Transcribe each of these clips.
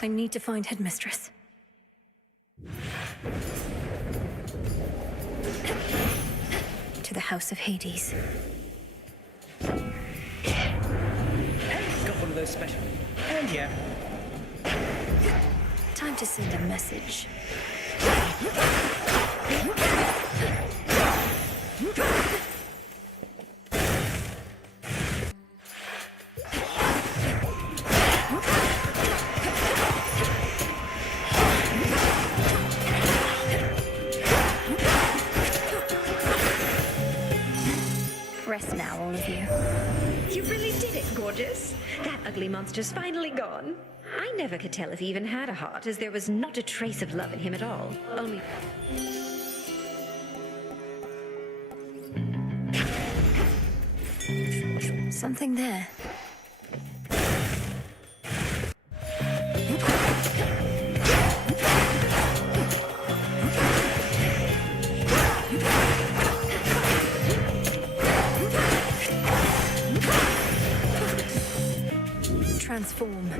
I need to find Headmistress. To the House of Hades. Hey, got one of those special. And yeah. Time to send a message. Rest now, all of you. You really did it, gorgeous. That ugly monster's finally gone. I never could tell if he even had a heart, as there was not a trace of love in him at all. Only... Something there. Transform.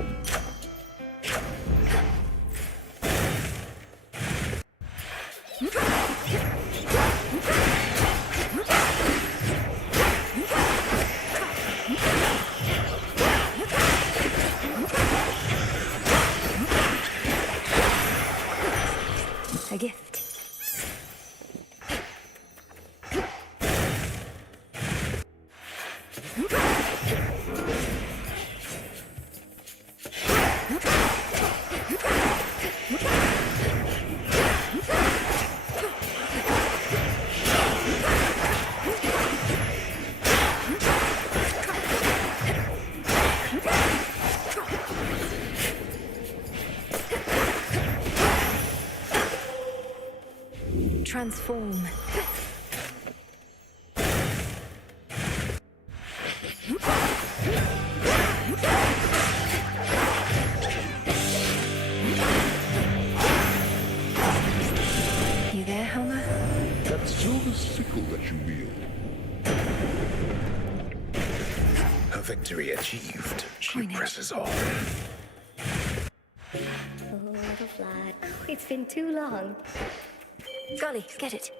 A gift. Transform. You there, Homer? That silver sickle that you wield. Her victory achieved. She Coinage. presses on. Oh, little fly. It's been too long. Golly, get it.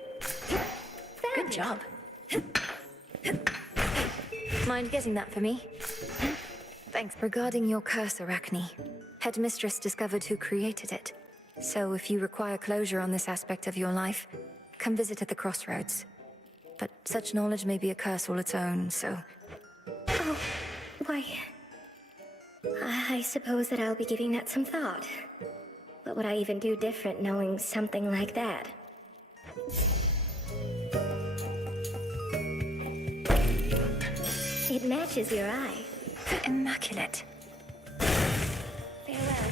Good job. Mind getting that for me? Thanks. Regarding your curse, Arachne, Headmistress discovered who created it. So if you require closure on this aspect of your life, come visit at the crossroads. But such knowledge may be a curse all its own, so... Oh, why... I suppose that I'll be giving that some thought. What would I even do different knowing something like that? It matches your eye. Immaculate. Farewell.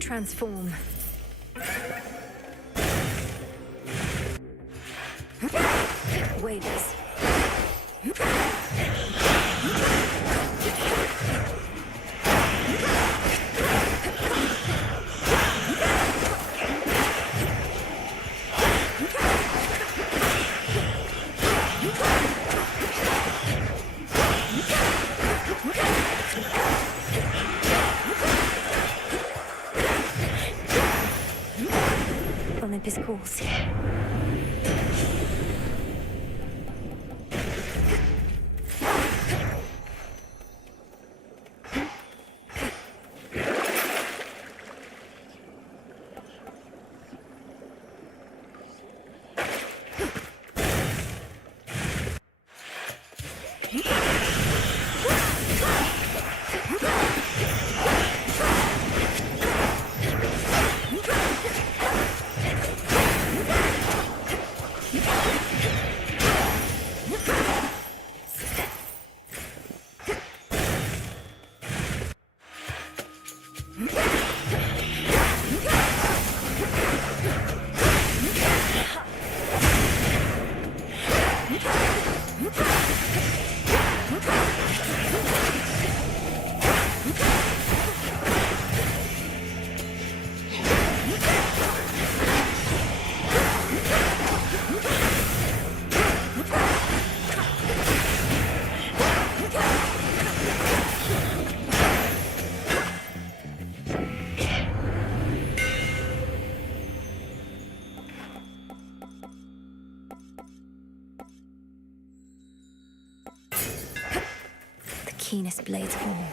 Transform. Waves. Olympus calls. keenest blades of all.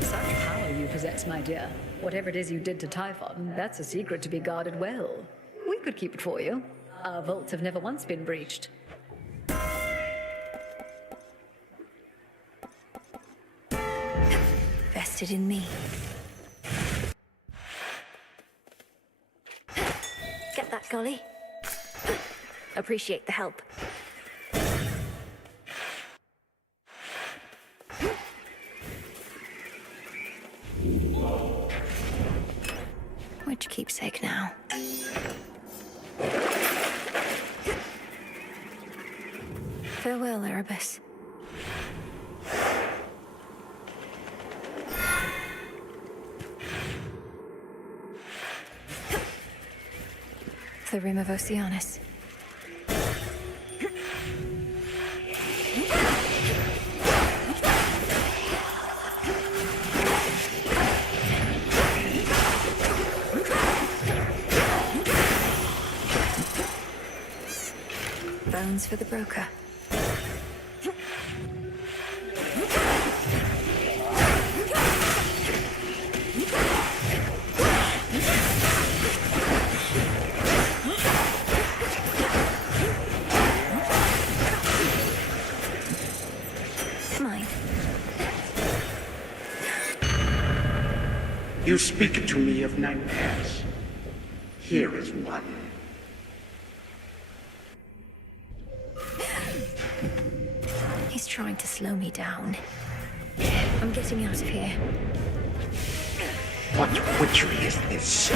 Such power you possess, my dear. Whatever it is you did to Typhon, that's a secret to be guarded well. We could keep it for you. Our vaults have never once been breached. Vested in me. Get that, Golly? Appreciate the help. Which keepsake now? Farewell, Erebus. The rim of Oceanus. Bones for the broker. Mine. You speak to me of nightmares. Here is one. He's trying to slow me down. I'm getting out of here. What witchery is this?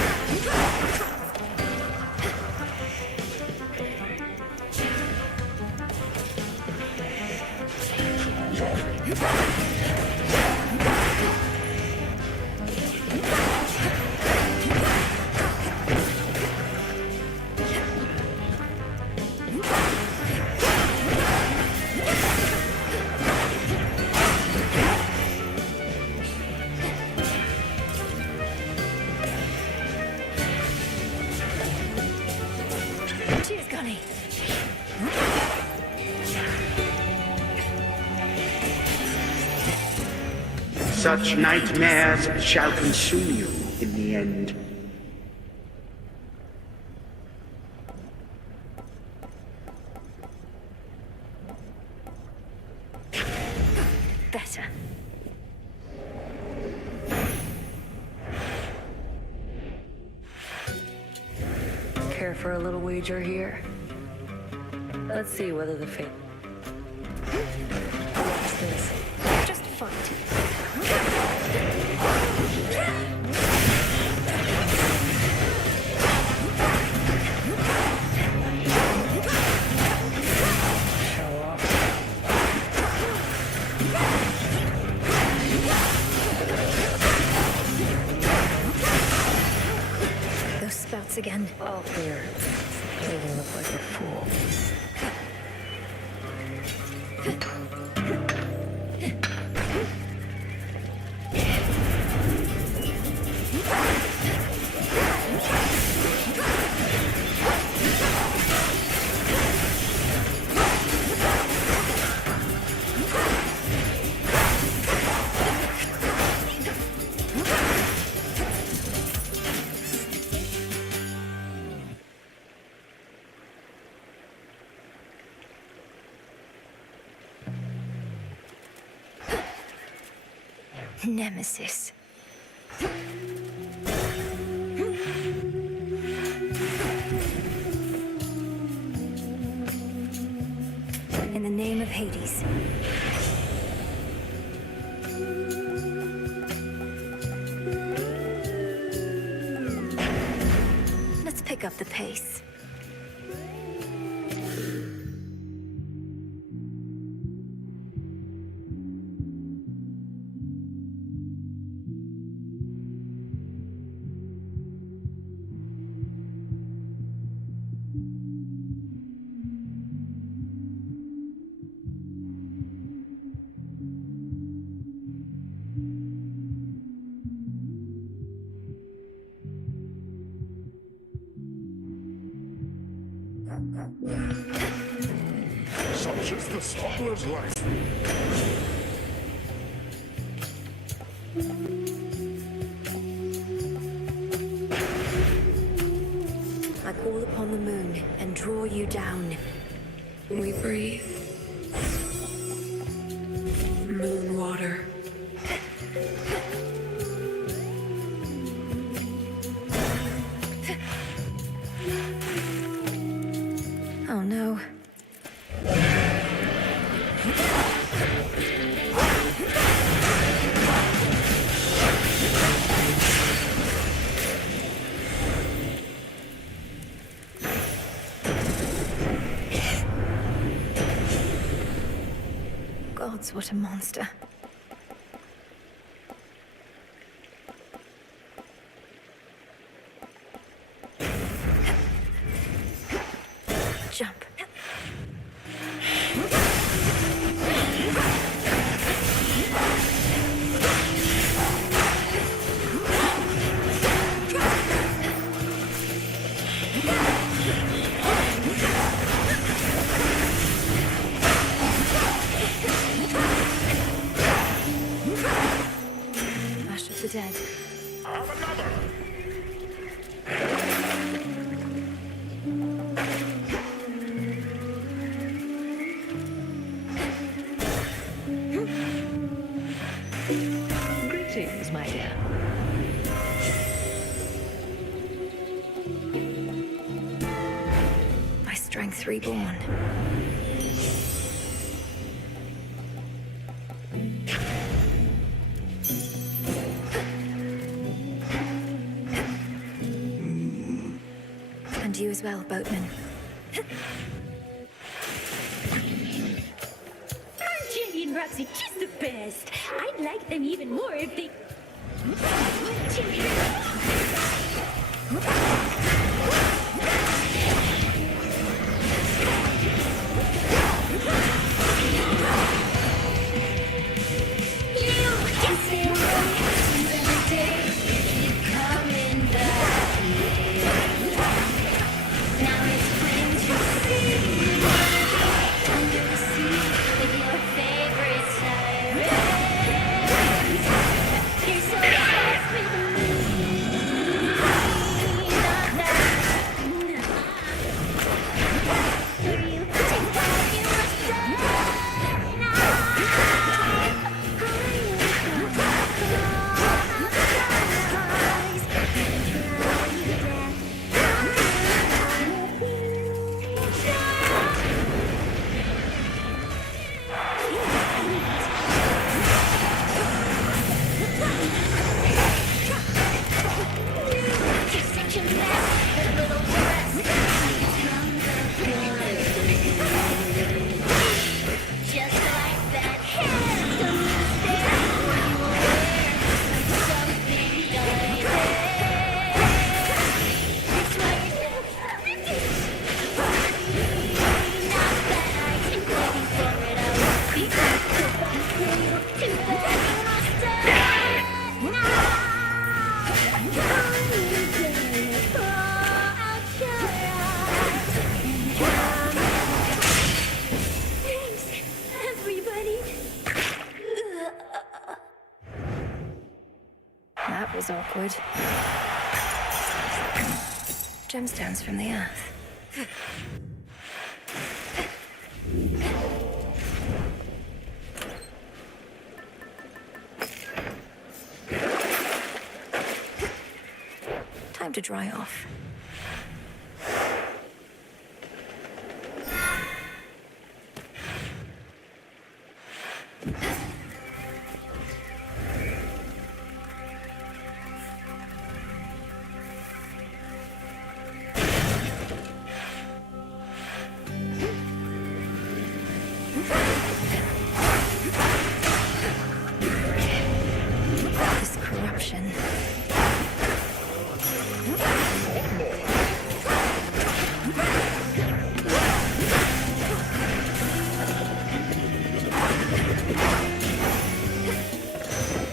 Cheers, Gunny. Such nightmares shall consume you in the end. Better. Care for a little wager here? Let's see whether the fate... What's this? Just fight. Show off. Those spouts again. All clear. Doesn't look like a fool. Nemesis. In the name of Hades. Let's pick up the pace. Such is the smuggler's life. I call upon the moon and draw you down. We breathe. Moon water. Oh no. Gods, what a monster. Jump. Ash of the dead. Have another. Greetings, my dear. My strength reborn. And you as well, boatman. Aren't Jenny and Roxy just the best? I'd like them even more if they... That was awkward. Gemstones from the earth. Time to dry off. This corruption.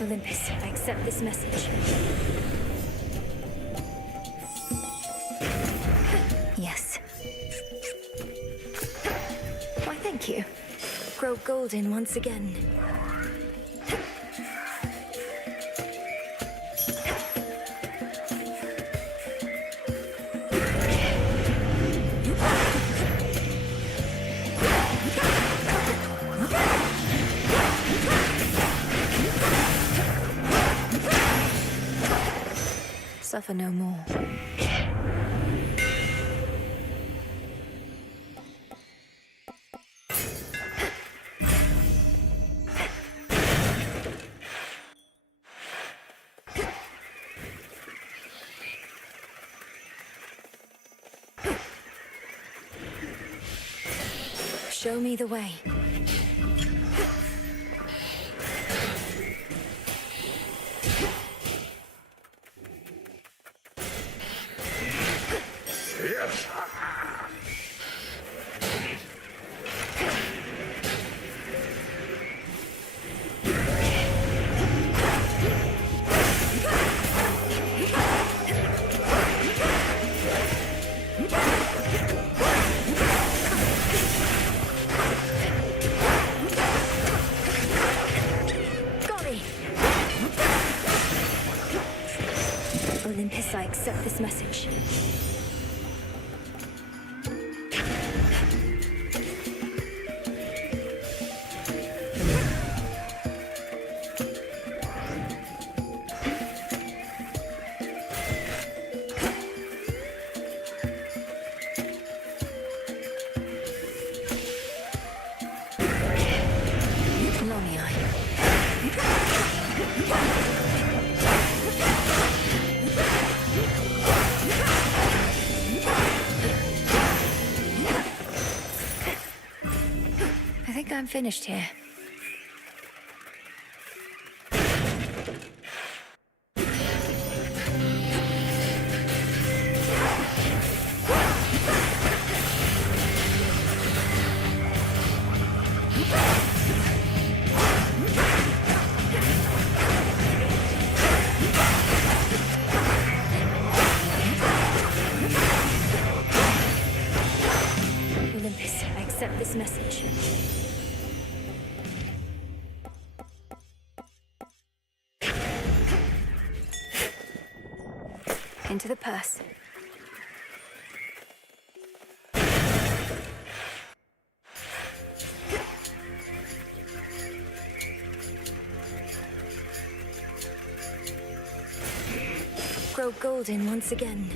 Olympus, I accept this message. Yes. Why, thank Thank you. Grow golden once again. Suffer no more. Show me the way. Yes. Golly! Olympus, I accept this message. I think I'm finished here. Olympus, I accept this message. Into the purse. Grow golden once again.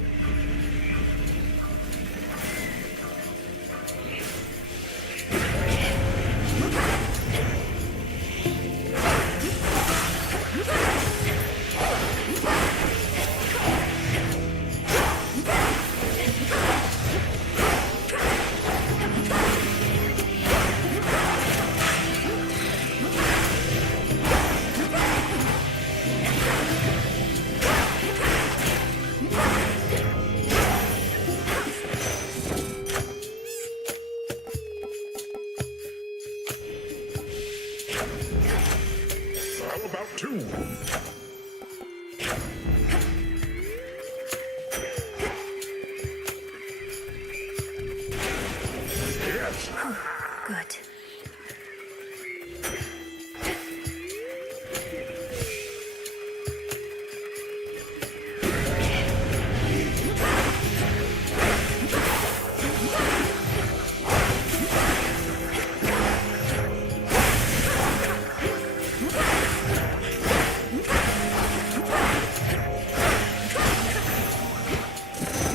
How about two? Yes. Good.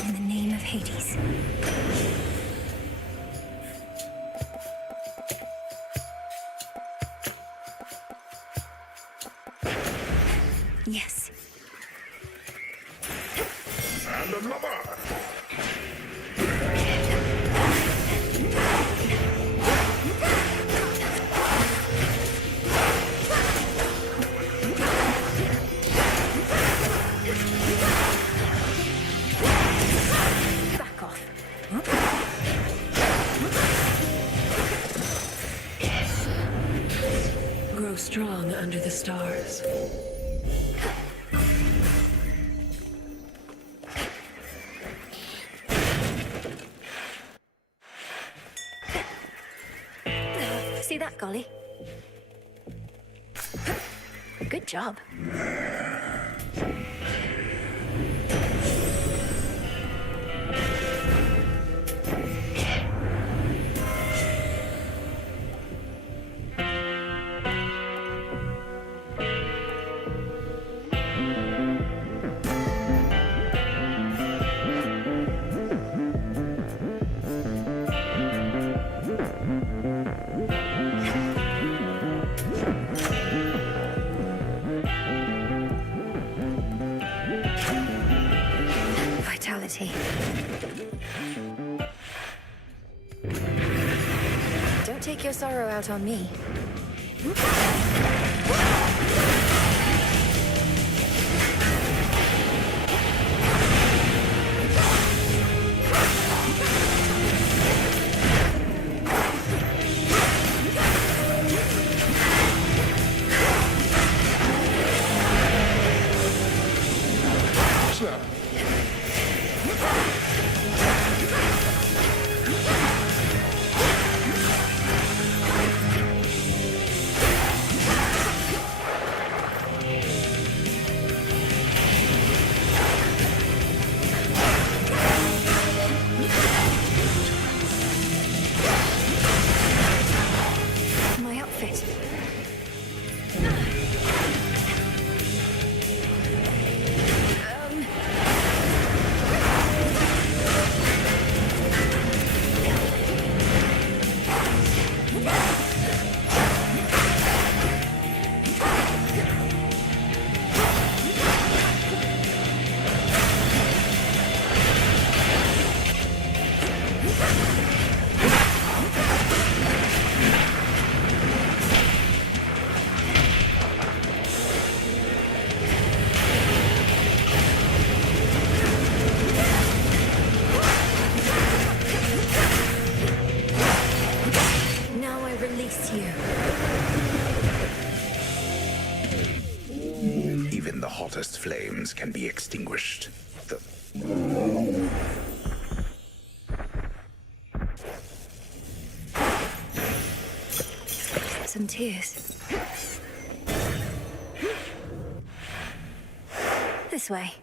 In the name of Hades. Yes. And another. Back off. Grow strong under the stars. See that, Golly? Good job. Vitality. Don't take your sorrow out on me. Snap. My outfit. Now I release you. Even the hottest flames can be extinguished. The Some tears. This way.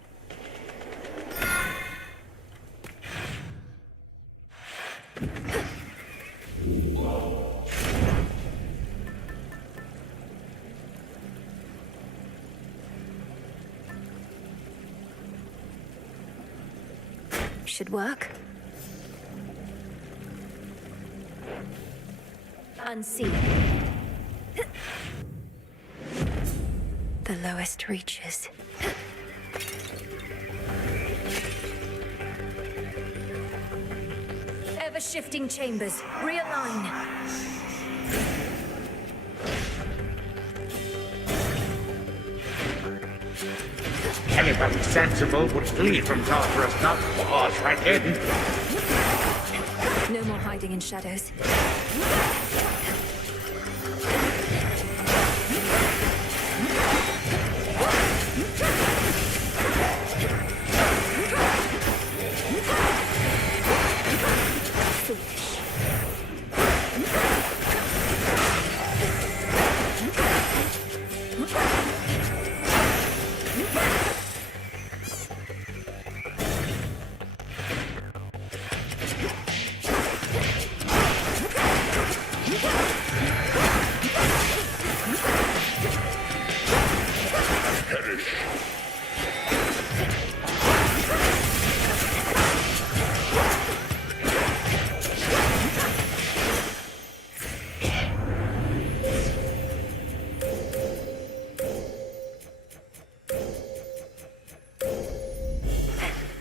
Should work. Unseen. The lowest reaches. Ever-shifting chambers. Realign. Anybody sensible would flee from Tartarus, not pause right in. No more hiding in shadows.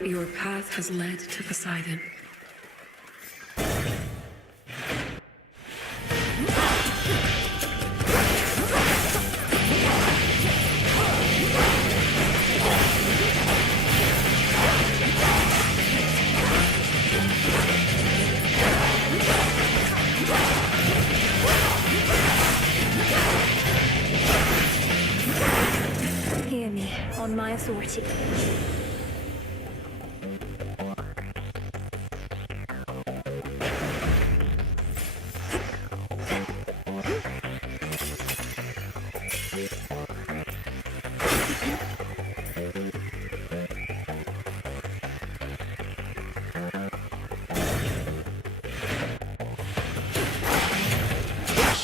Your path has led to Poseidon. Hear me, on my authority.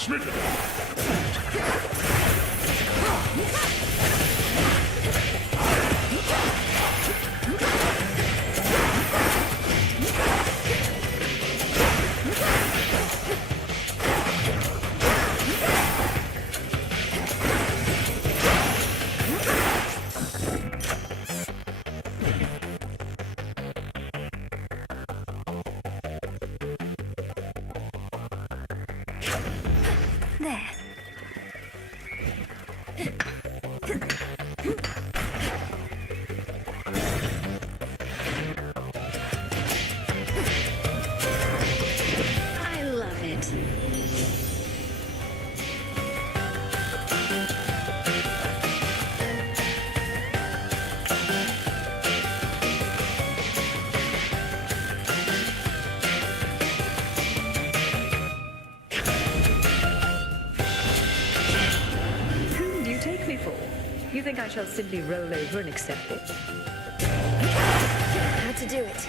Smitten. There. I love it. Whom do you take me for? You think I shall simply roll over and accept it? How to do it.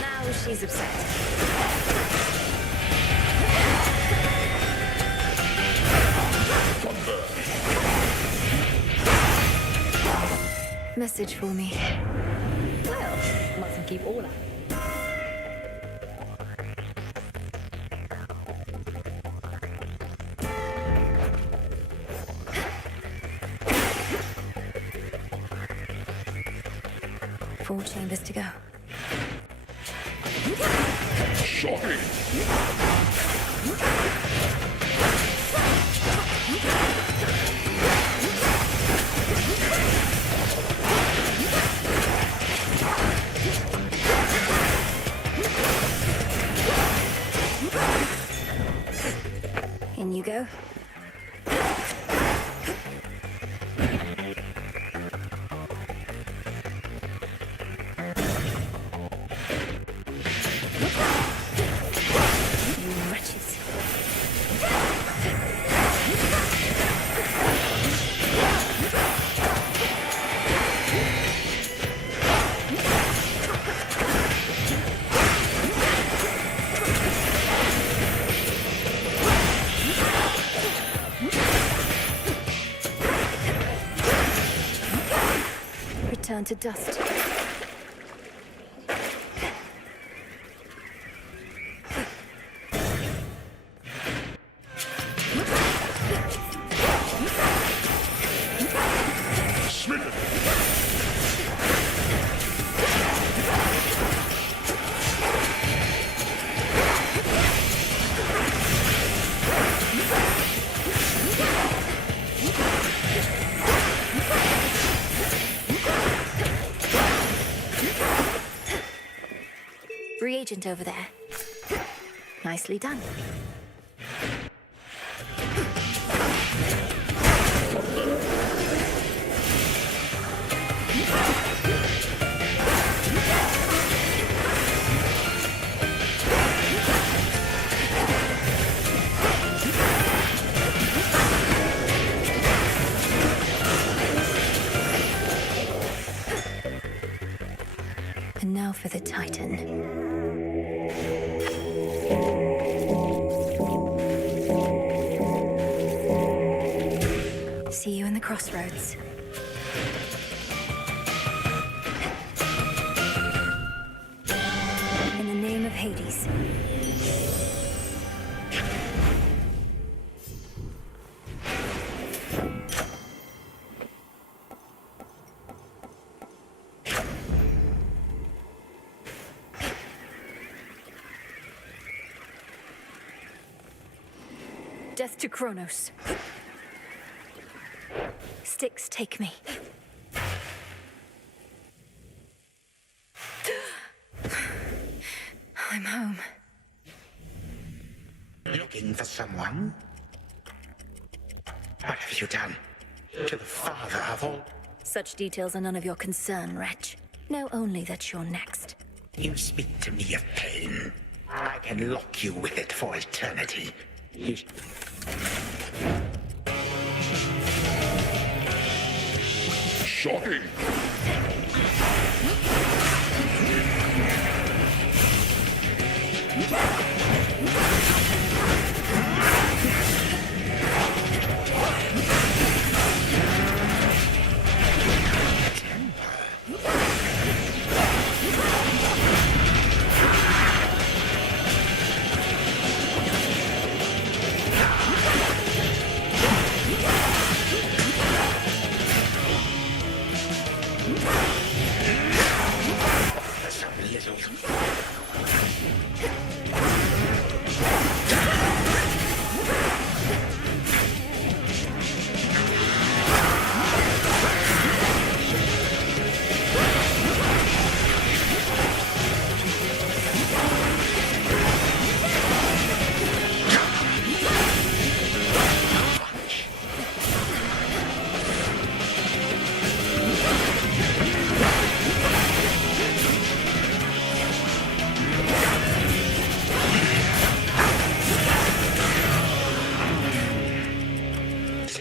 Now she's upset. Message for me. Well, mustn't keep all up. Four chambers to go. Shocking. In you go. You wretches. Return to dust. Smitten. Reagent over there. Nicely done. And now for the Titan. See you in the crossroads. In the name of Hades. Death to Kronos. Styx, take me. I'm home. Looking for someone? What have you done to the father of all? Such details are none of your concern, wretch. Know only that you're next. You speak to me of pain. I can lock you with it for eternity. Shocking.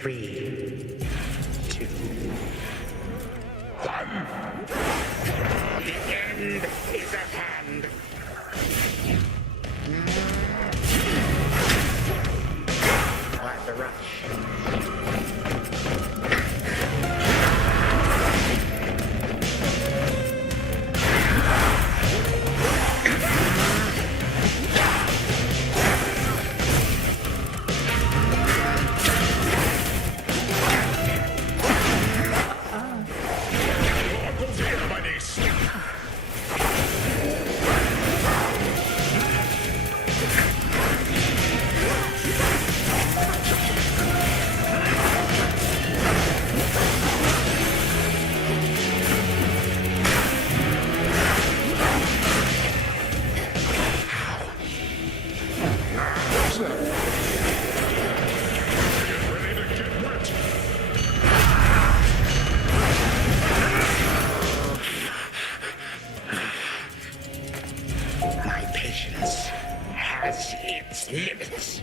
3, 2, 1. The end is at hand. Why the rush? My patience has its limits.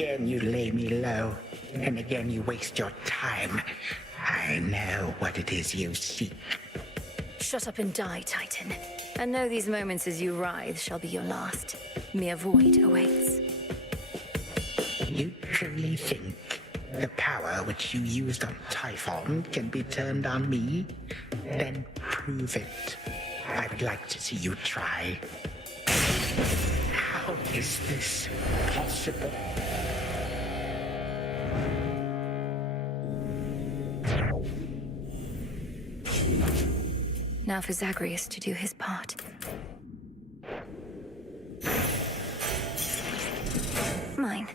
Again you lay me low, and again you waste your time. I know what it is you seek. Shut up and die, Titan. And know these moments as you writhe shall be your last. Mere void awaits. You truly think the power which you used on Typhon can be turned on me? Then prove it. I would like to see you try. How is this possible? Now for Zagreus to do his part. Mine.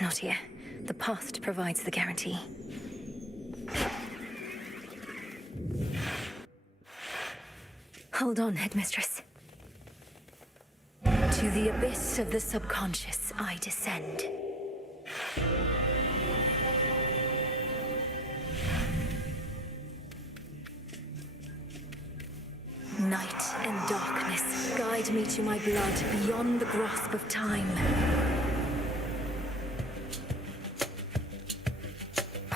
Not here. The past provides the guarantee. Hold on, Headmistress. To the abyss of the subconscious I descend. Night and darkness guide me to my blood beyond the grasp of time.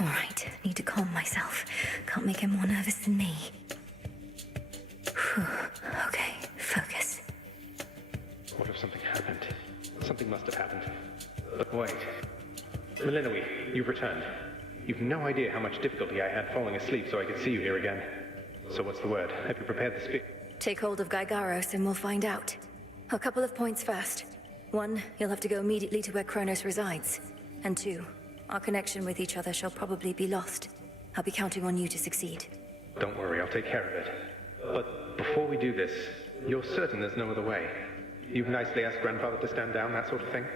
All right, need to calm myself. Can't make him more nervous than me. Whew. Okay, focus. What if something happened? Something must have happened. But wait. Melinoe, you've returned. You've no idea how much difficulty I had falling asleep so I could see you here again. So what's the word? Have you prepared the speech? Take hold of Gygaros and we'll find out. A couple of points first. 1, you'll have to go immediately to where Kronos resides. And 2, our connection with each other shall probably be lost. I'll be counting on you to succeed. Don't worry, I'll take care of it. But before we do this, You're certain there's no other way? You've nicely asked Grandfather to stand down, that sort of thing?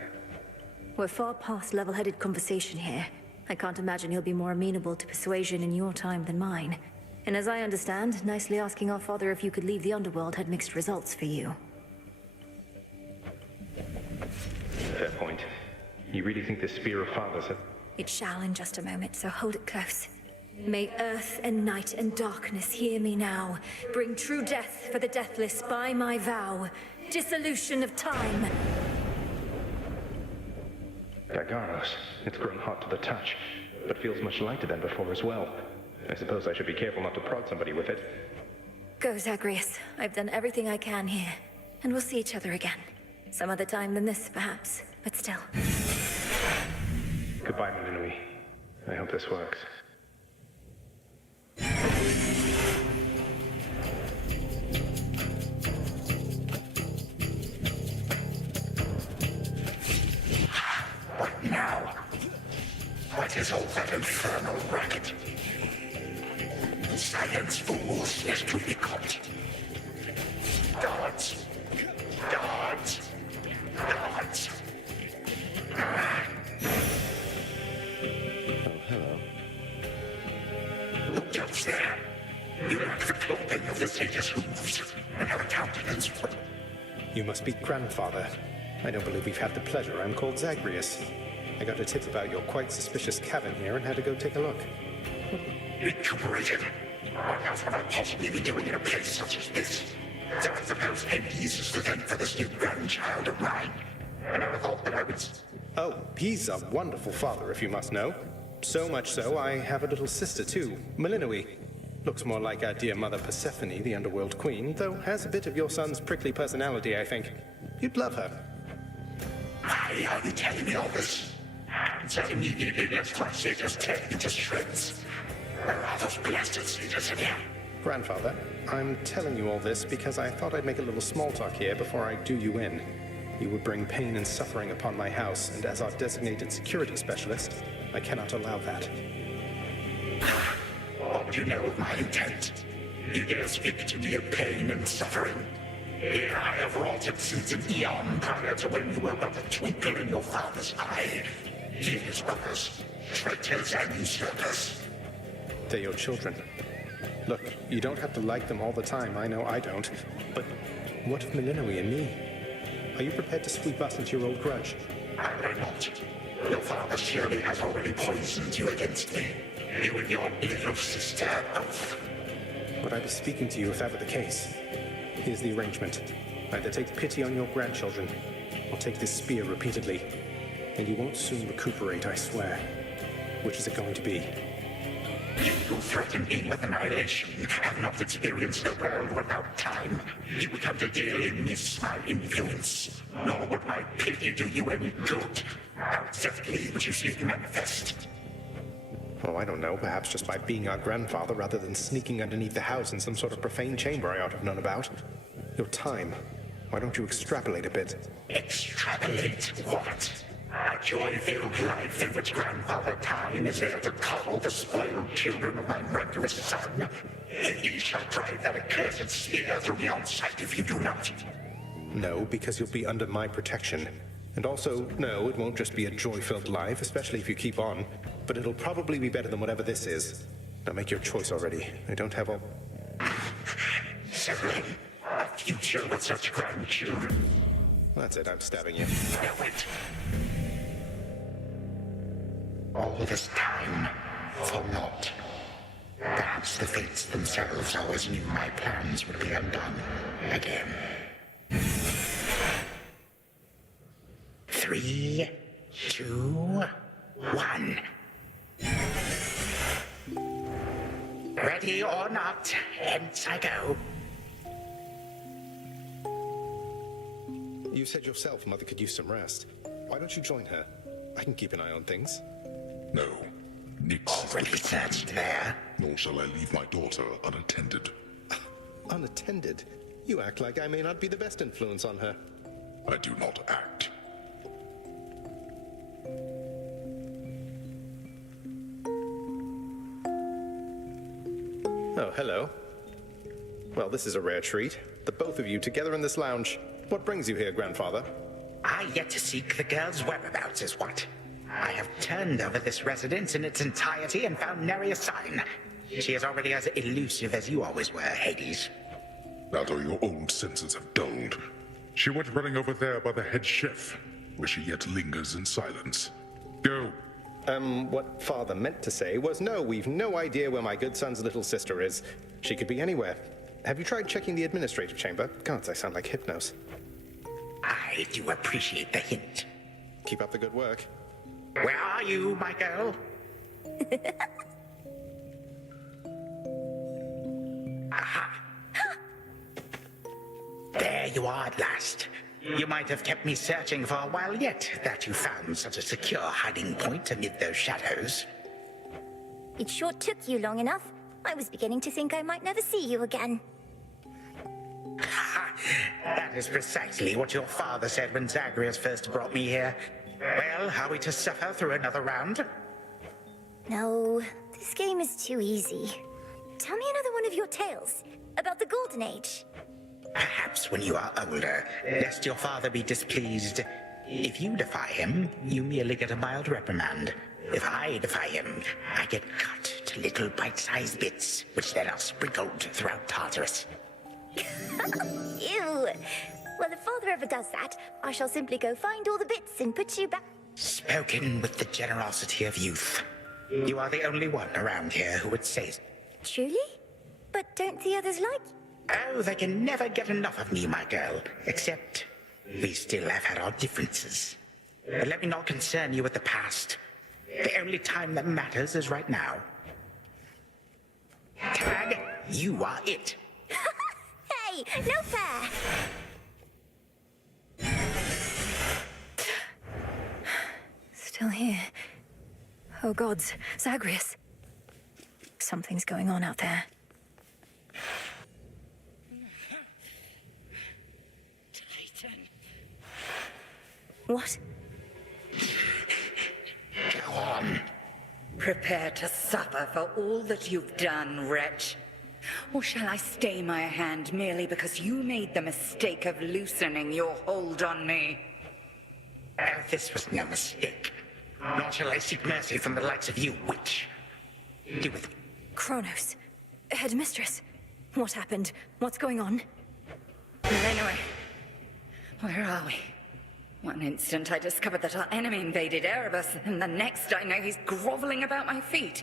We're far past level-headed conversation here. I can't imagine he'll be more amenable to persuasion in your time than mine. And as I understand, nicely asking our father if you could leave the Underworld had mixed results for you. Fair point. You really think this spear of Father's had... It shall in just a moment, so hold it close. May earth and night and darkness hear me now. Bring true death for the deathless by my vow. Dissolution of time. Gargaros. It's grown hot to the touch, but feels much lighter than before as well. I suppose I should be careful not to prod somebody with it. Go, Zagreus. I've done everything I can here. And we'll see each other again. Some other time than this, perhaps. But still. Goodbye, Melinui. I hope this works. What now? What is all that infernal racket? Silence, fools, lest we be caught. Guards! Guards! Guards! Hello. Who goes there? You lack the clothing of the sage's hooves, and have a countenance for... You must be Grandfather. I don't believe we've had the pleasure. I'm called Zagreus. I got a tip about your quite suspicious cabin here and had to go take a look. Recuperated. What else would I possibly be doing in a place such as this? So I suppose Hades is to thank for this new grandchild of mine. And I thought that I would... Oh, he's a wonderful father, if you must know. So much so, I have a little sister, too, Melinui. Looks more like our dear mother Persephone, the Underworld Queen, though has a bit of your son's prickly personality, I think. You'd love her. Why are you telling me all this? So immediately lets my satyrs tear into shreds. Where are those blasted satyrs in here? Grandfather, I'm telling you all this because I thought I'd make a little small talk here before I do you in. You would bring pain and suffering upon my house, and as our designated security specialist, I cannot allow that. What do you know of my intent? You dare speak to me of pain and suffering? Here I have wrought it since an eon prior to when you were but a twinkle in your father's eye. He and his brothers, traitors and usurpers. They're your children. Look, you don't have to like them all the time, I know I don't. But what of Melinui and me? Are you prepared to sweep us into your old grudge? I will not. Your father surely has already poisoned you against me. You and your little sister both. Would I be speaking to you if that were the case? Here's the arrangement. Either take pity on your grandchildren, or take this spear repeatedly. And you won't soon recuperate, I swear. Which is it going to be? You who threaten me with annihilation have not experienced a world without time. You would have to dearly miss my influence. Nor would my pity do you any good. How exactly would you seek to manifest? Oh, I don't know. Perhaps just by being our grandfather rather than sneaking underneath the house in some sort of profane chamber I ought to have known about. Your time. Why don't you extrapolate a bit? Extrapolate what? A joy-filled life in which Grandfather Time is there to coddle the spoiled children of my murderous son. And you shall drive that accursed spear through me on sight if you do not. No, because you'll be under my protection. And also, no, it won't just be a joy-filled life, especially if you keep on. But it'll probably be better than whatever this is. Now make your choice already. I don't have all... Severin, a future with such grandchildren. That's it, I'm stabbing you. No, wait. All this time, for naught. Perhaps the fates themselves always knew my plans would be undone again. 3, 2, 1. Ready or not, hence I go. You said yourself Mother could use some rest. Why don't you join her? I can keep an eye on things. No. Nix Already searched there. nor shall I leave my daughter unattended. Unattended? You act like I may not be the best influence on her. I do not act. Oh, hello. Well, this is a rare treat. The both of you together in this lounge. What brings you here, grandfather? I yet to seek the girl's whereabouts is what. I have turned over this residence in its entirety and found nary a sign. She is already as elusive as you always were, Hades. That or your old senses have dulled. She went running over there by the head chef, where she yet lingers in silence. Go. What father meant to say was no, we've no idea where my good son's little sister is. She could be anywhere. Have you tried checking the administrative chamber? Gods, I sound like Hypnos. I do appreciate the hint. Keep up the good work. Where are you, my girl? Aha! There you are at last. You might have kept me searching for a while yet, that you found such a secure hiding point amid those shadows. It sure took you long enough. I was beginning to think I might never see you again. That is precisely what your father said when Zagreus first brought me here. Well, are we to suffer through another round? No, this game is too easy. Tell me another one of your tales about the Golden Age. Perhaps when you are older, lest your father be displeased. If you defy him, you merely get a mild reprimand. If I defy him, I get cut to little bite-sized bits, which then are sprinkled throughout Tartarus. Ew! Well, if father ever does that, I shall simply go find all the bits and put you back. Spoken with the generosity of youth. You are the only one around here who would say so. Truly? But don't the others like you? Oh, they can never get enough of me, my girl. Except, we still have had our differences. But let me not concern you with the past. The only time that matters is right now. Tag, you are it. Hey, no fair! Still here. Oh gods, Zagreus. Something's going on out there. Titan. What? Go on. Prepare to suffer for all that you've done, wretch. Or shall I stay my hand merely because you made the mistake of loosening your hold on me? Oh, this was no mistake. Nor shall I seek mercy from the likes of you, witch. Do with me. Kronos. Headmistress. What happened? What's going on? Anyway, where are we? One instant I discovered that our enemy invaded Erebus, and the next I know he's groveling about my feet.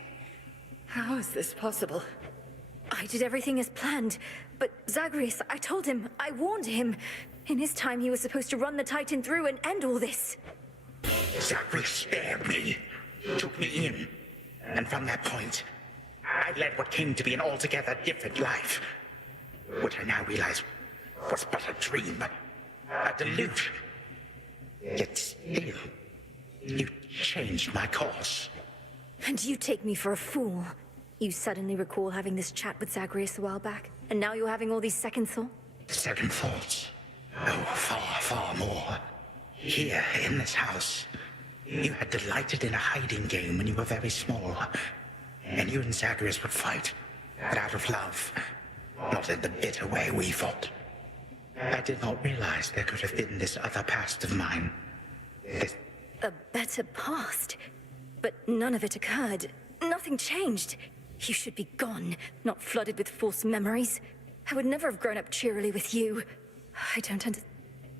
How is this possible? I did everything as planned, but Zagreus, I told him, I warned him. In his time, he was supposed to run the Titan through and end all this. Zagreus spared me, took me in, and from that point, I led what came to be an altogether different life. Which I now realize was but a dream, a delusion. Yet still, you changed my course. And you take me for a fool. You suddenly recall having this chat with Zagreus a while back, and now you're having all these second thoughts? Second thoughts? Oh, far, far more. Here, in this house, you had delighted in a hiding game when you were very small. And you and Zagreus would fight, but out of love, not in the bitter way we fought. I did not realize there could have been this other past of mine. This... A better past? But none of it occurred. Nothing changed. You should be gone, not flooded with false memories. I would never have grown up cheerily with you. I don't understand.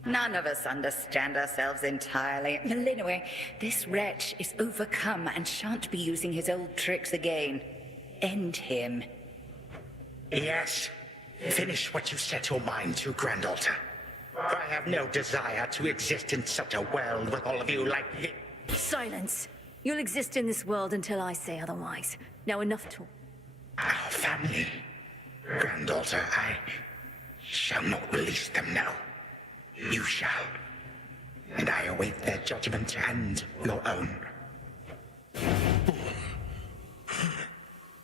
None of us understand ourselves entirely. Melinwe, this wretch is overcome and shan't be using his old tricks again. End him. Yes. Finish what you set your mind to, granddaughter. For I have no desire to exist in such a world with all of you like this. Silence. You'll exist in this world until I say otherwise. Now enough talk. Our family. Granddaughter, I shall not release them now. You shall. And I await their judgment and your own.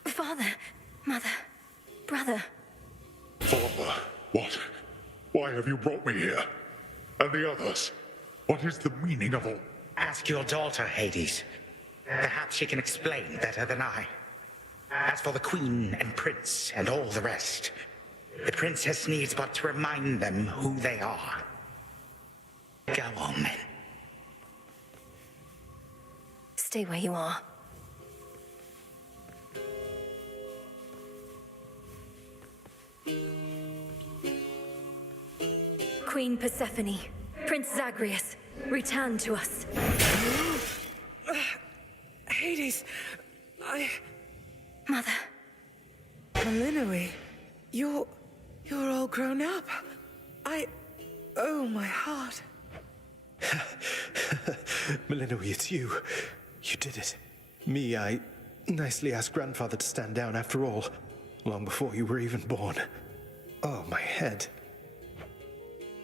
Father, mother, brother. Father, what? Why have you brought me here? And the others? What is the meaning of all? Ask your daughter, Hades. Perhaps she can explain better than I. As for the queen and prince and all the rest, The princess needs but to remind them who they are. Go on, then. Stay where you are. Queen Persephone, Prince Zagreus, return to us. Hades, Mother. Melinoe, you're all grown up. Oh, my heart. Melinoe, it's you. You did it. Me, I nicely asked Grandfather to stand down after all, long before you were even born. Oh, my head.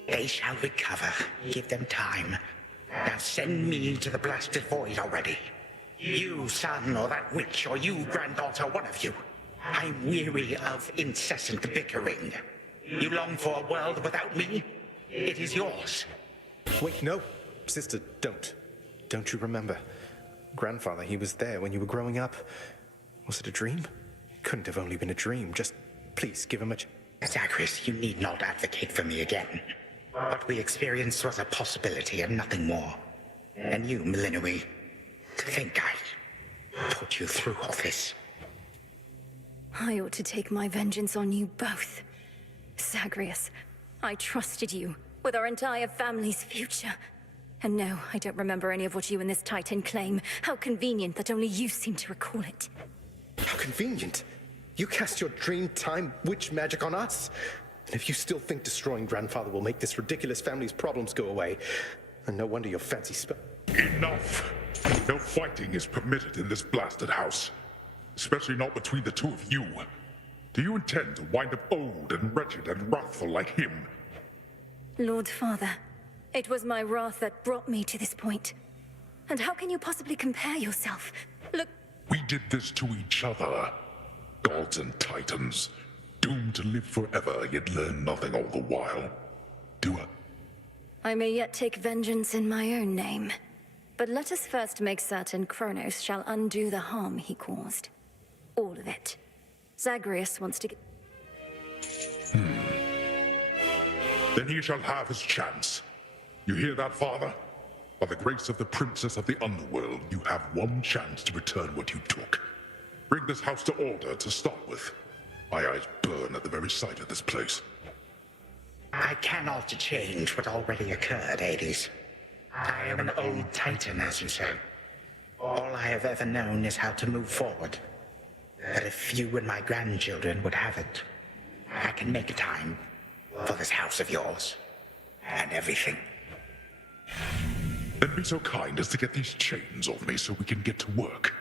They shall recover. Give them time. Now send me to the blasted void already. You, son, or that witch, or you, granddaughter, one of you. I'm weary of incessant bickering. You long for a world without me? It is yours. Wait, no. Sister, don't. Don't you remember? Grandfather, he was there when you were growing up. Was it a dream? Couldn't have only been a dream. Just please give him a Zagreus, you need not advocate for me again. What we experienced was a possibility and nothing more. And you, Melinoe, to think I put you through all this. I ought to take my vengeance on you both. Zagreus, I trusted you with our entire family's future. And no, I don't remember any of what you and this Titan claim. How convenient that only you seem to recall it. How convenient. You cast your dream time witch magic on us. And if you still think destroying Grandfather will make this ridiculous family's problems go away, then no wonder your fancy spell. Enough! No fighting is permitted in this blasted house. Especially not between the two of you. Do you intend to wind up old and wretched and wrathful like him? Lord Father, it was my wrath that brought me to this point. And how can you possibly compare yourself? Look... We did this to each other. Gods and titans, doomed to live forever, yet learn nothing all the while. Do I? I may yet take vengeance in my own name. But let us first make certain Kronos shall undo the harm he caused. All of it. Zagreus wants to get... Then he shall have his chance. You hear that, Father? By the grace of the Princess of the Underworld, you have one chance to return what you took. Bring this house to order to start with. My eyes burn at the very sight of this place. I cannot change what already occurred, Hades. I am an old titan, as you say. All I have ever known is how to move forward. But if you and my grandchildren would have it, I can make time for this house of yours and everything. Then be so kind as to get these chains off me so we can get to work.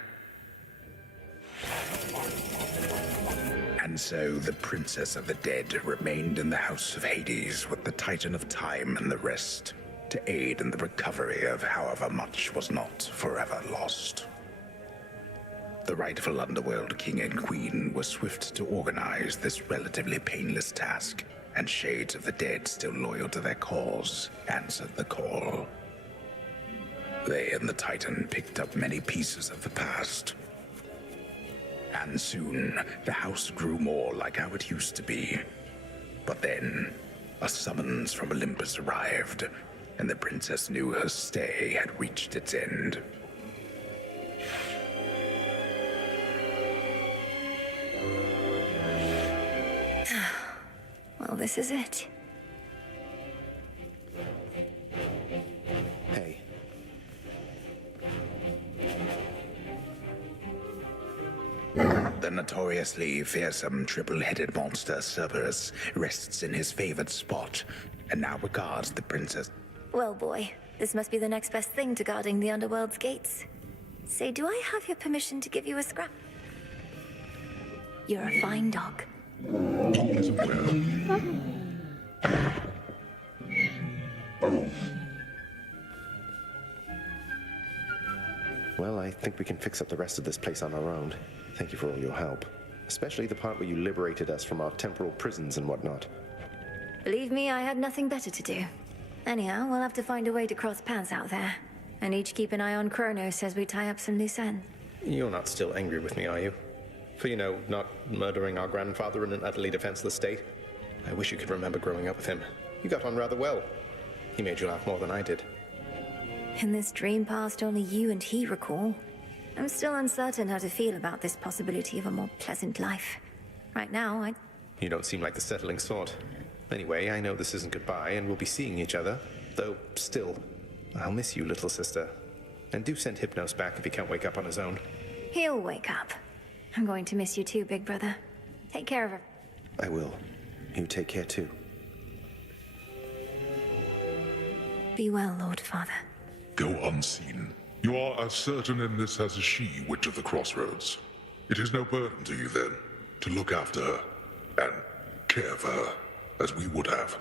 And so the Princess of the Dead remained in the House of Hades with the Titan of Time and the rest, to aid in the recovery of however much was not forever lost. The rightful Underworld King and Queen were swift to organize this relatively painless task, and Shades of the Dead, still loyal to their cause, answered the call. They and the Titan picked up many pieces of the past. And soon, the house grew more like how it used to be. But then, a summons from Olympus arrived, and the princess knew her stay had reached its end. Well, this is it. Hey. The notoriously fearsome triple-headed monster Cerberus rests in his favored spot, and now regards the princess. Well, boy, this must be the next best thing to guarding the Underworld's gates. Say, do I have your permission to give you a scrap? You're a fine dog. All is well. Well, I think we can fix up the rest of this place on our own. Thank you for all your help. Especially the part where you liberated us from our temporal prisons and whatnot. Believe me, I had nothing better to do. Anyhow, we'll have to find a way to cross paths out there. And each keep an eye on Kronos as we tie up some loose ends. You're not still angry with me, are you? For, not murdering our grandfather in an utterly defenseless state? I wish you could remember growing up with him. You got on rather well. He made you laugh more than I did. In this dream past only you and he recall, I'm still uncertain how to feel about this possibility of a more pleasant life. Right now, You don't seem like the settling sort. Anyway, I know this isn't goodbye, and we'll be seeing each other. Though, still, I'll miss you, little sister. And do send Hypnos back if he can't wake up on his own. He'll wake up. I'm going to miss you too, big brother. Take care of her. I will. You take care too. Be well, Lord Father. Go unseen. You are as certain in this as is she, Witch of the Crossroads. It is no burden to you, then, to look after her and care for her, as we would have,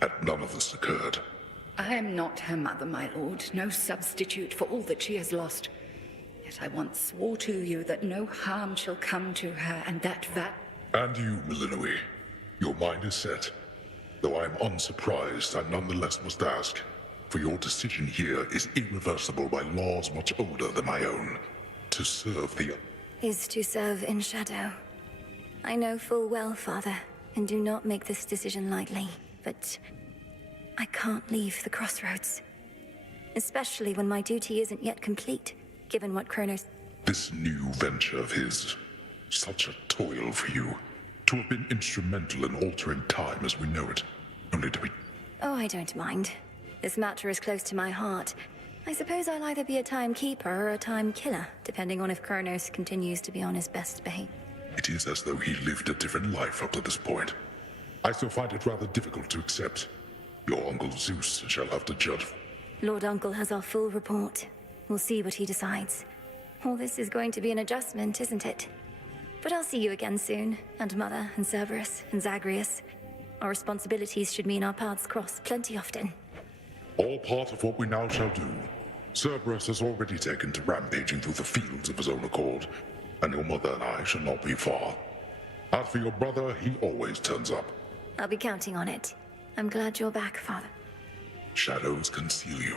had none of this occurred. I am not her mother, my lord, no substitute for all that she has lost. Yet I once swore to you that no harm shall come to her, and that And you, Milinoe, your mind is set. Though I am unsurprised, I nonetheless must ask, for your decision here is irreversible by laws much older than my own. To serve the... Is to serve in shadow. I know full well, Father, and do not make this decision lightly, but I can't leave the crossroads. Especially when my duty isn't yet complete, given what Kronos... This new venture of his, such a toil for you. To have been instrumental in altering time as we know it, only to be... Oh, I don't mind. This matter is close to my heart. I suppose I'll either be a timekeeper or a time killer, depending on if Kronos continues to be on his best behavior. It is as though he lived a different life up to this point. I still find it rather difficult to accept. Your Uncle Zeus shall have to judge. Lord Uncle has our full report. We'll see what he decides. All this is going to be an adjustment, isn't it? But I'll see you again soon, and Mother, and Cerberus, and Zagreus. Our responsibilities should mean our paths cross plenty often. All part of what we now shall do. Cerberus has already taken to rampaging through the fields of his own accord, and your mother and I shall not be far. As for your brother, he always turns up. I'll be counting on it. I'm glad you're back, Father. Shadows conceal you.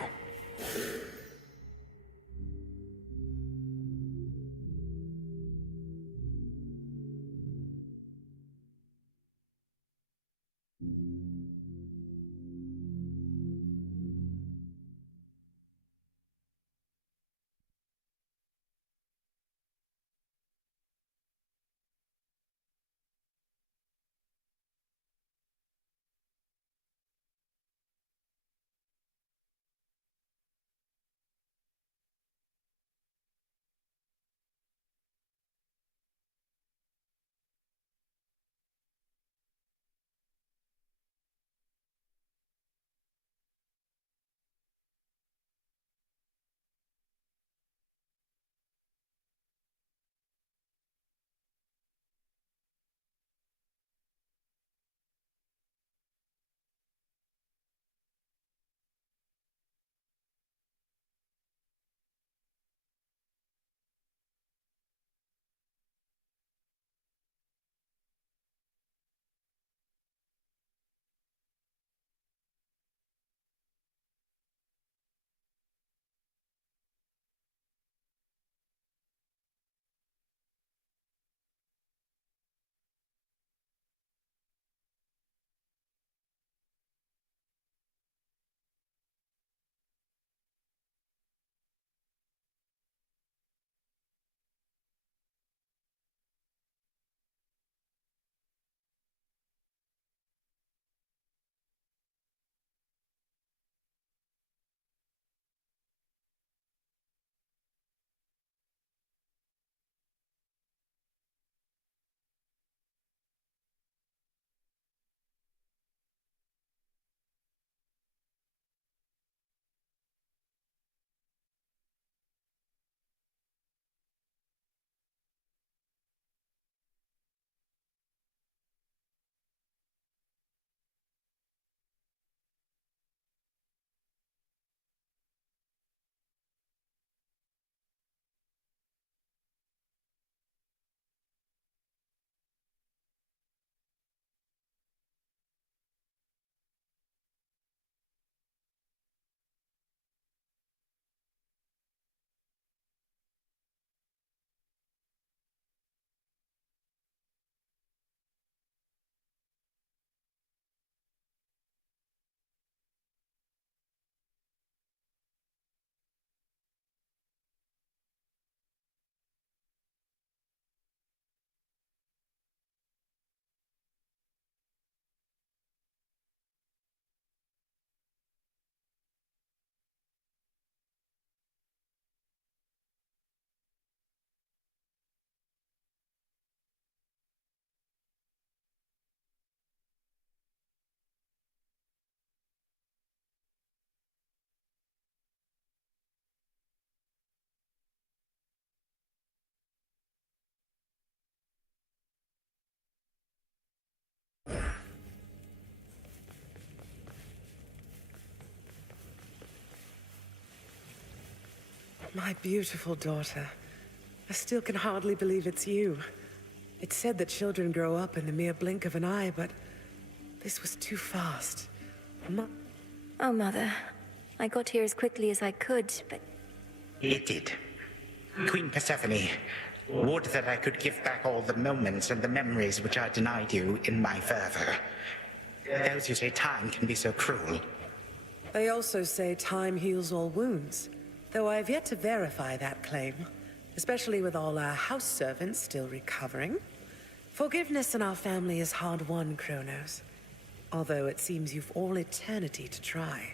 My beautiful daughter. I still can hardly believe it's you. It's said that children grow up in the mere blink of an eye, but this was too fast. Oh, Mother. I got here as quickly as I could, but... It did. Queen Persephone, would that I could give back all the moments and the memories which I denied you in my fervor. Those who say time can be so cruel. They also say time heals all wounds, though I have yet to verify that claim, especially with all our house servants still recovering. Forgiveness in our family is hard-won, Kronos, although it seems you've all eternity to try.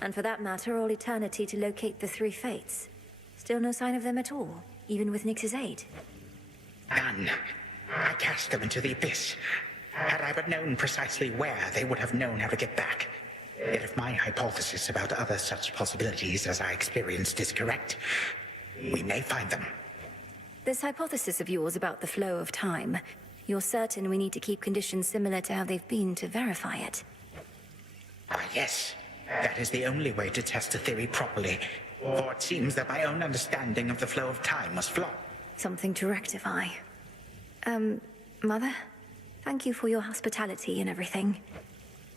And for that matter, all eternity to locate the three fates. Still no sign of them at all, even with Nyx's aid. None. I cast them into the abyss. Had I but known precisely where, they would have known how to get back. Yet if my hypothesis about other such possibilities as I experienced is correct, we may find them. This hypothesis of yours about the flow of time, you're certain we need to keep conditions similar to how they've been to verify it? Ah, yes. That is the only way to test the theory properly. For it seems that my own understanding of the flow of time was flawed. Something to rectify. Mother? Thank you for your hospitality and everything.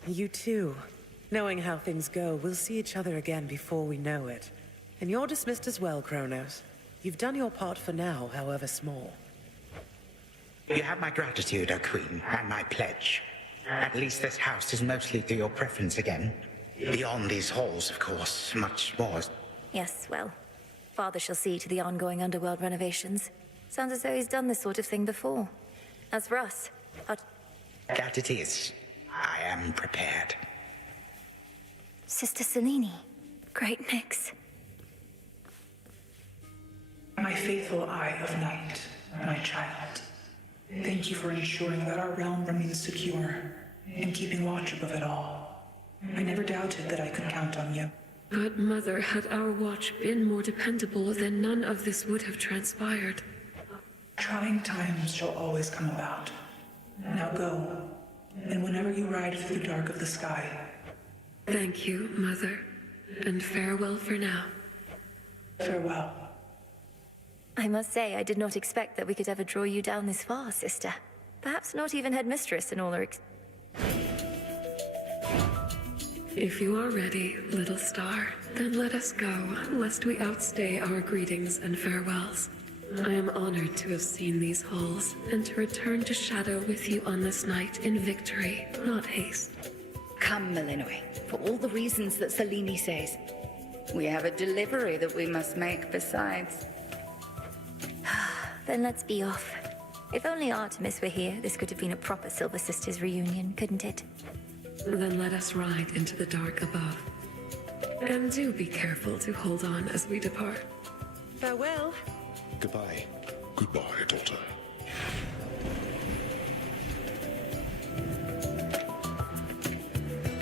You too. Knowing how things go, we'll see each other again before we know it. And you're dismissed as well, Kronos. You've done your part for now, however small. You have my gratitude, O Queen, and my pledge. At least this house is mostly to your preference again. Beyond these halls, of course, much more. Yes, well, Father shall see to the ongoing Underworld renovations. Sounds as though he's done this sort of thing before. As for us, that it is. I am prepared. Sister Selene. Great Nyx. My faithful Eye of Night, my child. Thank you for ensuring that our realm remains secure and keeping watch above it all. I never doubted that I could count on you. But, Mother, had our watch been more dependable, then none of this would have transpired. Trying times shall always come about. Now go, and whenever you ride through the dark of the sky. Thank you, Mother, and farewell for now. Farewell. I must say, I did not expect that we could ever draw you down this far, sister. Perhaps not even Headmistress in all her If you are ready, little star, then let us go, lest we outstay our greetings and farewells. I am honored to have seen these halls, and to return to Shadow with you on this night in victory, not haste. Come, Malinois, for all the reasons that Selene says. We have a delivery that we must make besides. Then let's be off. If only Artemis were here, this could have been a proper Silver Sisters reunion, couldn't it? Then let us ride into the dark above. And do be careful to hold on as we depart. Farewell. Goodbye. Goodbye, daughter.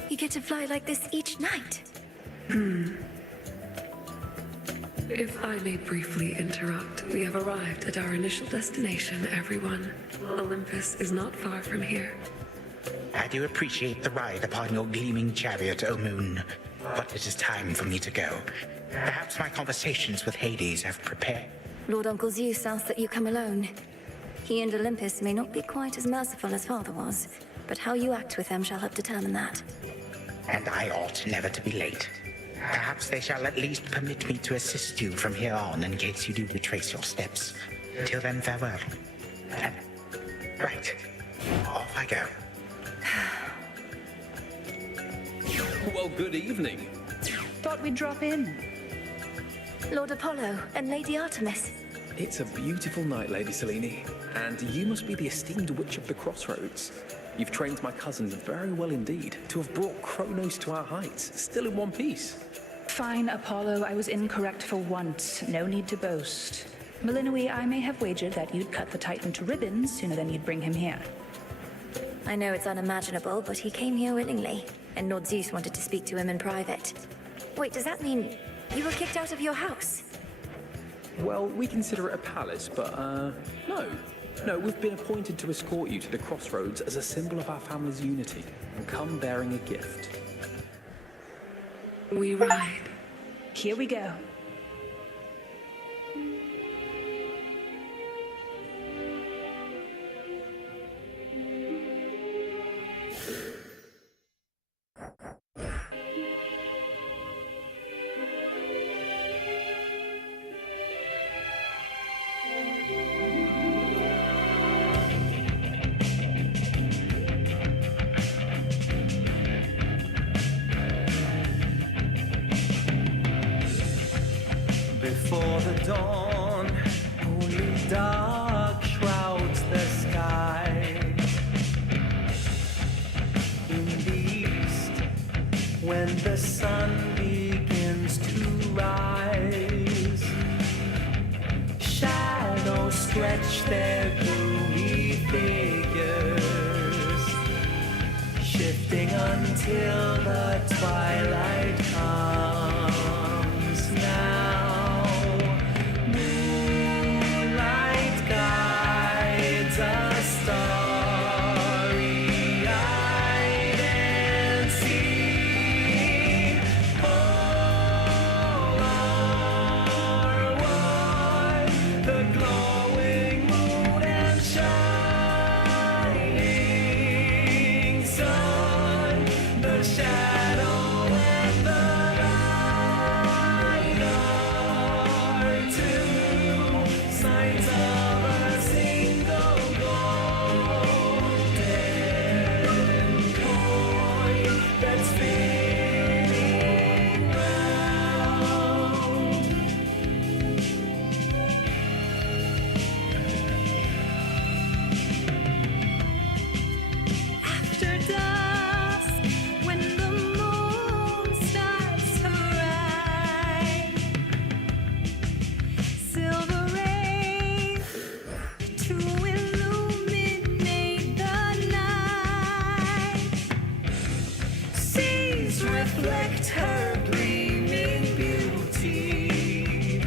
You get to fly like this each night. If I may briefly interrupt, we have arrived at our initial destination, everyone. Olympus is not far from here. I do appreciate the ride upon your gleaming chariot, O Moon. But it is time for me to go. Perhaps my conversations with Hades have prepared. Lord Uncle Zeus asks that you come alone. He and Olympus may not be quite as merciful as Father was, but how you act with them shall help determine that. And I ought never to be late. Perhaps they shall at least permit me to assist you from here on in case you do retrace your steps. Till then, farewell. Right. Off I go. Well, good evening. Thought we'd drop in. Lord Apollo and Lady Artemis. It's a beautiful night, Lady Selene, and you must be the esteemed Witch of the Crossroads. You've trained my cousins very well indeed to have brought Kronos to our heights, still in one piece. Fine, Apollo, I was incorrect for once. No need to boast. Malinois, I may have wagered that you'd cut the Titan to ribbons sooner than you'd bring him here. I know it's unimaginable, but he came here willingly, and Lord Zeus wanted to speak to him in private. Wait, does that mean you were kicked out of your house? Well, we consider it a palace, but, no. No, we've been appointed to escort you to the Crossroads as a symbol of our family's unity, and come bearing a gift. We ride. Here we go. before the dawn, only dark shrouds the sky. In the east, when the sun begins to rise, shadows stretch their gloomy figures, shifting until the twilight comes now. Moonlight guides us starry-eyed and see all are one, the glowing moon and shining sun, the shadow and the light are two signs of a single golden coin that's spinning round. After dusk, when the moon starts to rise, silver rays to illuminate the night. Seas reflect her gleaming beauty,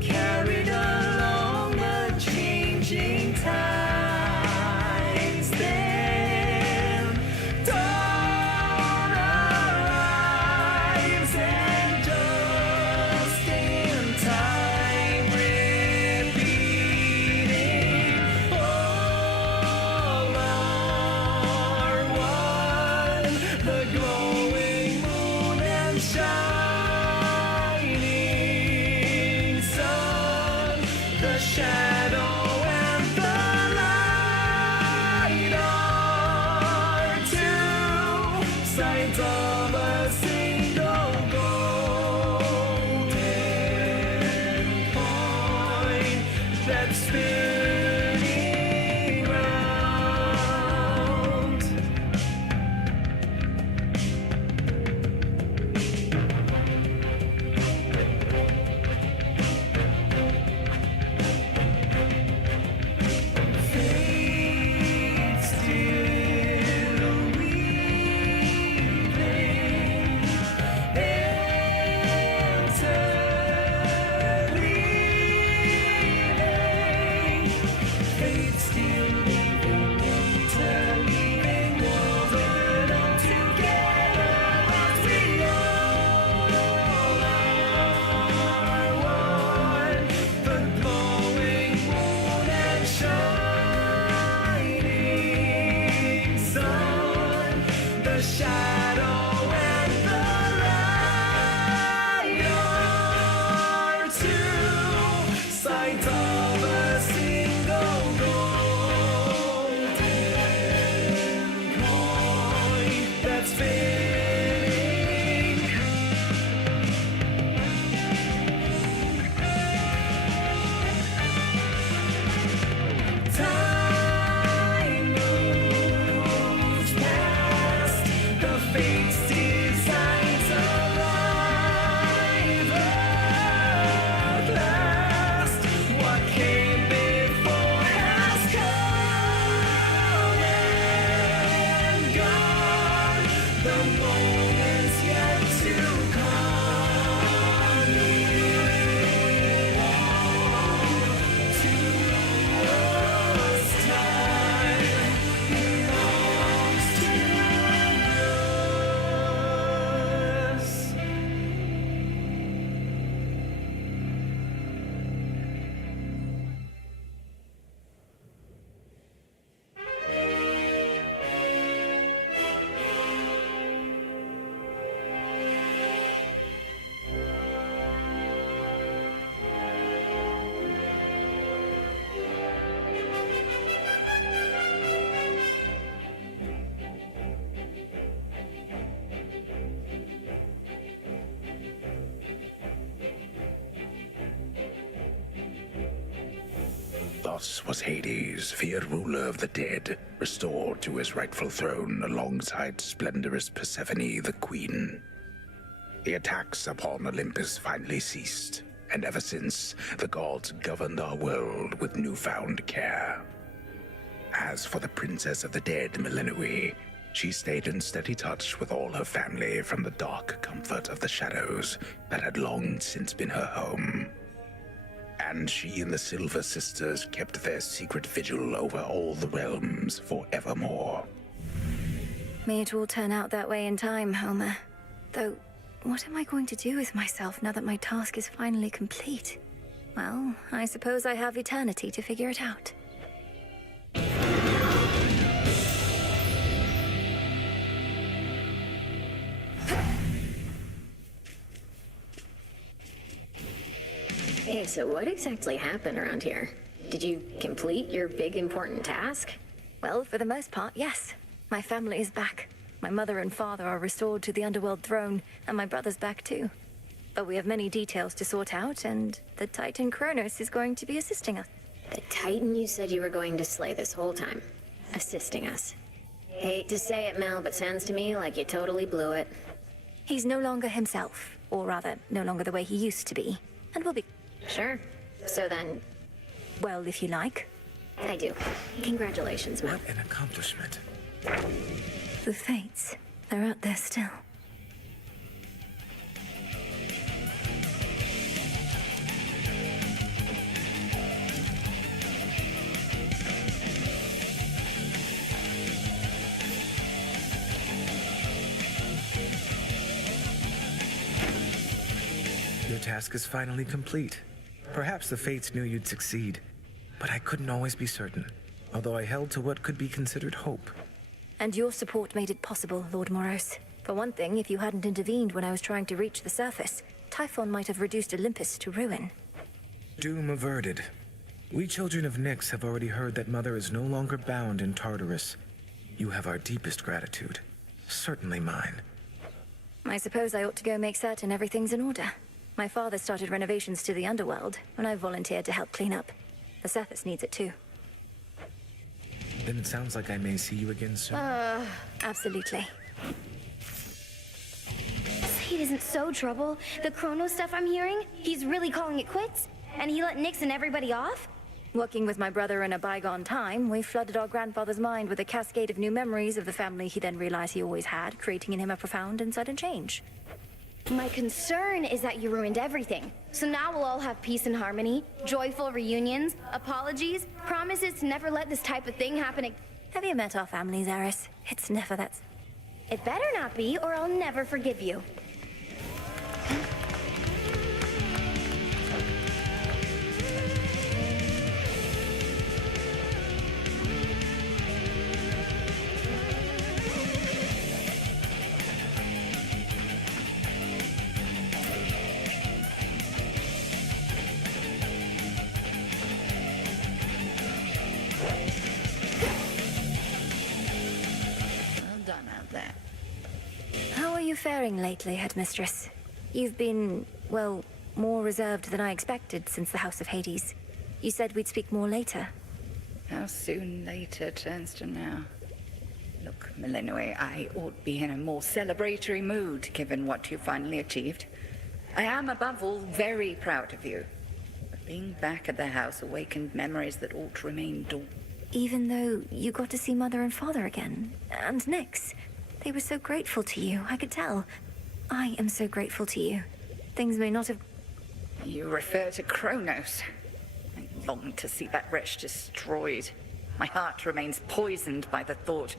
carried along the changing tides. Then dawn arrives, and just in time, repeating, all are one, the glowing moon and shining sun, the shadow and the light are two sides of a single golden coin that's spinning round. Fate still weaving, enter leaving. Fate still weaving, interleaving, woven all together as we all are one. The glowing moon and shining sun, the shadow and the light are two sides of a single golden coin that's spinning. Time moves past, the fates designs arrive at last. What came before has come and gone. The moment's yet to come. To us, time belongs to us. Thus was Hades, feared ruler of the dead, restored to his rightful throne alongside splendorous Persephone, the queen. The attacks upon Olympus finally ceased, and ever since, the gods governed our world with newfound care. As for the princess of the dead, Milenui, she stayed in steady touch with all her family from the dark comfort of the shadows that had long since been her home. And she and the Silver Sisters kept their secret vigil over all the realms forevermore. May it all turn out that way in time, Homer. Though, what am I going to do with myself now that my task is finally complete? Well, I suppose I have eternity to figure it out. Hey, so what exactly happened around here? Did you complete your big important task? Well, for the most part, yes. My family is back. My mother and father are restored to the Underworld throne, and my brother's back too. But we have many details to sort out, and the Titan Kronos is going to be assisting us. The Titan you said you were going to slay this whole time. Assisting us. Hate to say it, Mel, but sounds to me like you totally blew it. He's no longer himself, or rather, no longer the way he used to be, and will be... Sure. So then... Well, if you like. I do. Congratulations, Mel. What an accomplishment. The Fates. They're out there still. Your task is finally complete. Perhaps the Fates knew you'd succeed, but I couldn't always be certain, although I held to what could be considered hope. And your support made it possible, Lord Moros. For one thing, if you hadn't intervened when I was trying to reach the surface, Typhon might have reduced Olympus to ruin. Doom averted. We children of Nyx have already heard that Mother is no longer bound in Tartarus. You have our deepest gratitude. Certainly mine. I suppose I ought to go make certain everything's in order. My father started renovations to the Underworld, and I volunteered to help clean up. The surface needs it too. Then it sounds like I may see you again soon. Absolutely. Slade isn't so trouble. The Chronos stuff I'm hearing, he's really calling it quits? And he let Nyx and everybody off? Working with my brother in a bygone time, we flooded our grandfather's mind with a cascade of new memories of the family he then realized he always had, creating in him a profound and sudden change. My concern is that you ruined everything. So now we'll all have peace and harmony, joyful reunions, apologies, promises to never let this type of thing happen again. Have you met our families, Eris? It's never that... It better not be, or I'll never forgive you. How are you faring lately, Headmistress? You've been, well, more reserved than I expected since the House of Hades. You said we'd speak more later. How soon later turns to now. Look, Milenoi, I ought to be in a more celebratory mood, given what you finally achieved. I am, above all, very proud of you. But being back at the house awakened memories that ought to remain dormant. Even though you got to see Mother and Father again, and Nyx. They were so grateful to you, I could tell. I am so grateful to you. Things may not have... You refer to Kronos. I long to see that wretch destroyed. My heart remains poisoned by the thought.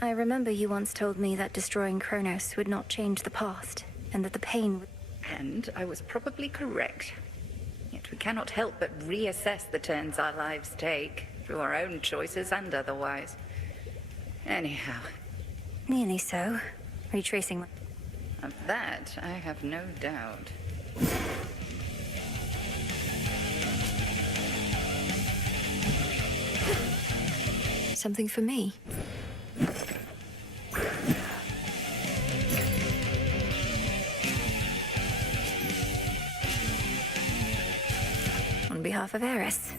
I remember you once told me that destroying Kronos would not change the past, and that the pain would... And I was probably correct. Yet we cannot help but reassess the turns our lives take, through our own choices and otherwise. Anyhow. Nearly so. Retracing my... Of that, I have no doubt. Something for me? On behalf behalf of Eris.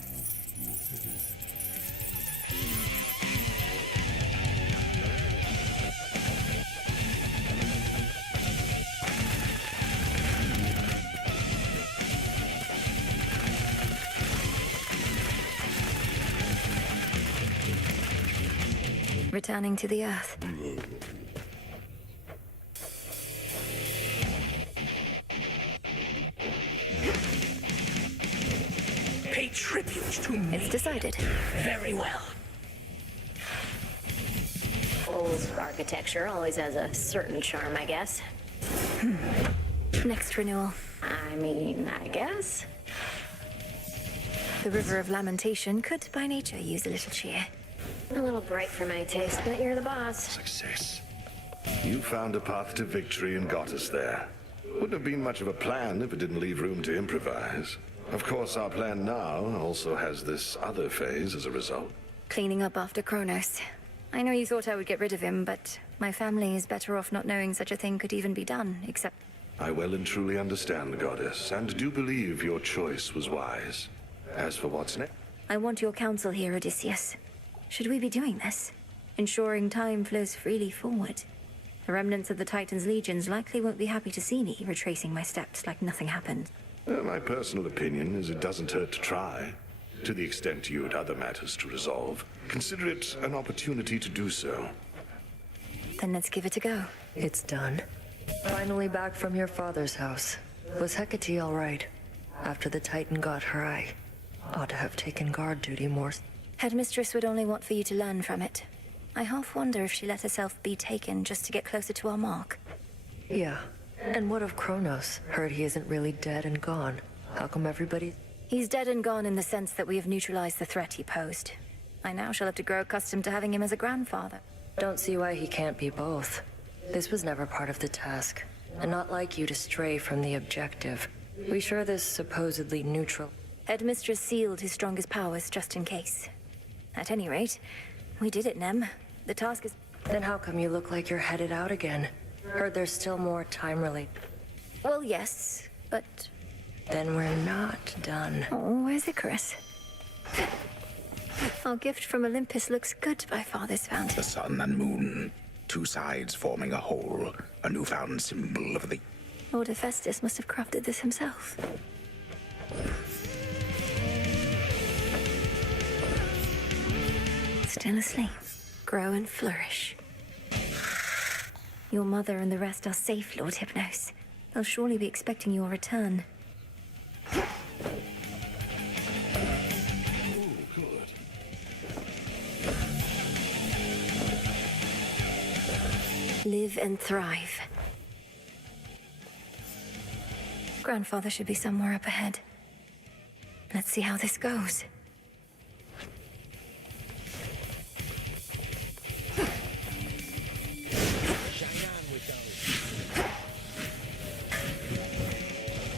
Returning to the Earth. Pay tribute to me. It's decided. Very well. Old architecture always has a certain charm, I guess. Next renewal. I mean, I guess. The River of Lamentation could by nature use a little cheer. A little bright for my taste, but you're the boss. Success. You found a path to victory and got us there. Wouldn't have been much of a plan if it didn't leave room to improvise. Of course, our plan now also has this other phase as a result. Cleaning up after Kronos. I know you thought I would get rid of him, but my family is better off not knowing such a thing could even be done, except... I well and truly understand, Goddess, and do believe your choice was wise. As for what's next... I want your counsel here, Odysseus. Should we be doing this? Ensuring time flows freely forward. The remnants of the Titan's legions likely won't be happy to see me retracing my steps like nothing happened. My personal opinion is it doesn't hurt to try. To the extent you had other matters to resolve, consider it an opportunity to do so. Then let's give it a go. It's done. Finally back from your father's house. Was Hecate all right? After the Titan got her, I ought to have taken guard duty more. Headmistress would only want for you to learn from it. I half wonder if she let herself be taken just to get closer to our mark. Yeah. And what of Kronos? Heard he isn't really dead and gone. How come everybody... He's dead and gone in the sense that we have neutralized the threat he posed. I now shall have to grow accustomed to having him as a grandfather. Don't see why he can't be both. This was never part of the task. And not like you to stray from the objective. We sure this supposedly neutral... Headmistress sealed his strongest powers just in case. At any rate, we did it, Nem. The task is... Then how come you look like you're headed out again? Heard there's still more time relate. Well, yes, but... Then we're not done. Oh, where's Icarus? Our gift from Olympus looks good by Father's fountain. The sun and moon, two sides forming a whole, a newfound symbol of the... Lord Hephaestus must have crafted this himself. Still asleep. Grow and flourish. Your mother and the rest are safe, Lord Hypnos. They'll surely be expecting your return. Live and thrive. Grandfather should be somewhere up ahead. Let's see how this goes.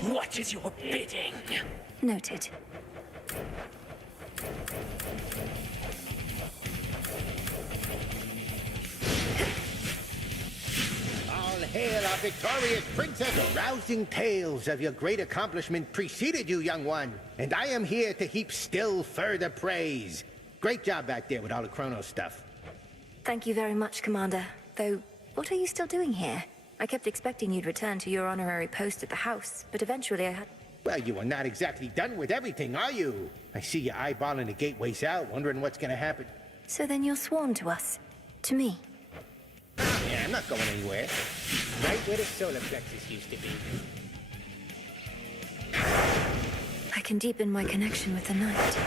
What is your bidding? Noted. All hail our victorious princess! Rousing tales of your great accomplishment preceded you, young one. And I am here to heap still further praise. Great job back there with all the Kronos stuff. Thank you very much, Commander. Though, what are you still doing here? I kept expecting you'd return to your honorary post at the house, but eventually I had... Well, you are not exactly done with everything, are you? I see you eyeballing the gateways out, wondering what's gonna happen. So then you're sworn to us. To me. Yeah, I'm not going anywhere. Right where the solar plexus used to be. I can deepen my connection with the night.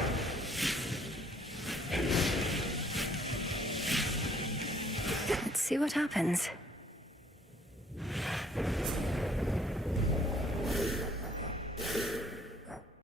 Let's see what happens.